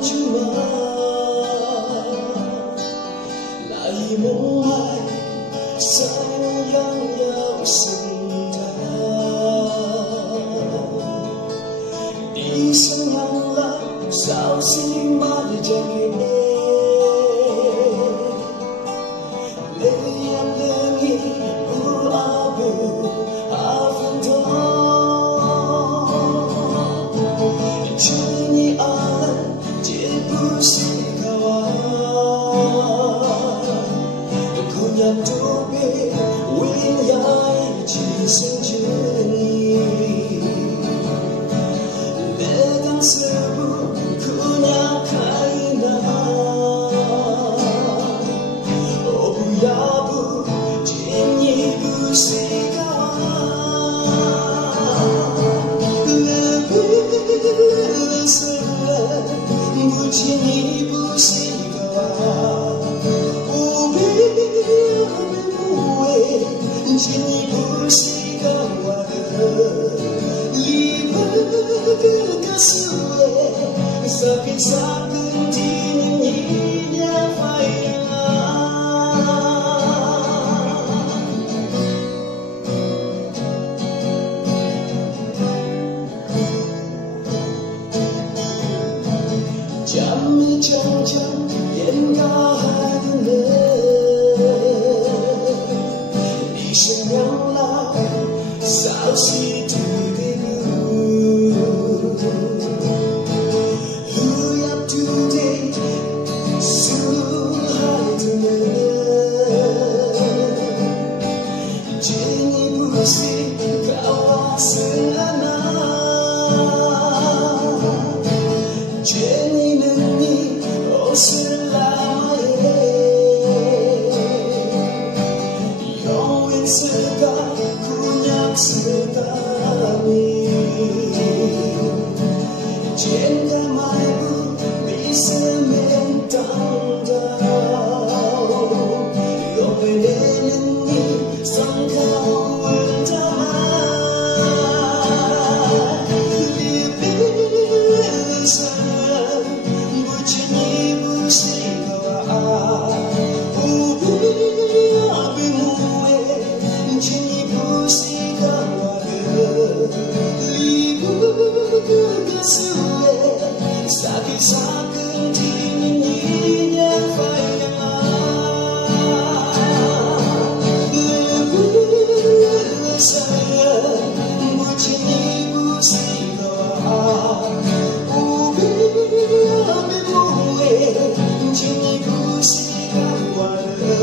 cuma lại muốn ai sayang nhau sebentar di senanglah sao si mà jadi leyan lengi abu avanto juni alam jibu si kawan kunya tobe wilayah ji senjuni legang sebu kunya kaina oh ya bu jini bu si kawan lebih sebelah bu jini bu si kawan Jini busi kawada liba kekasue sakit sakit dininya faya jam yang kahadune Senanglah sao si dulu Huyap today suhai dunia Jini busi kawasan anak Jini neni oh selamanya Segala kunyak sekali Jika maibu bisa mentang dao Yo menengi sangkau utama Bibir sayang Bujini busi kawa Ubi abimu Jini busi kawada libu kekasue sakit sakit dininya faya lebih sayang bujini busi kawa ubi abimu jini busi kawada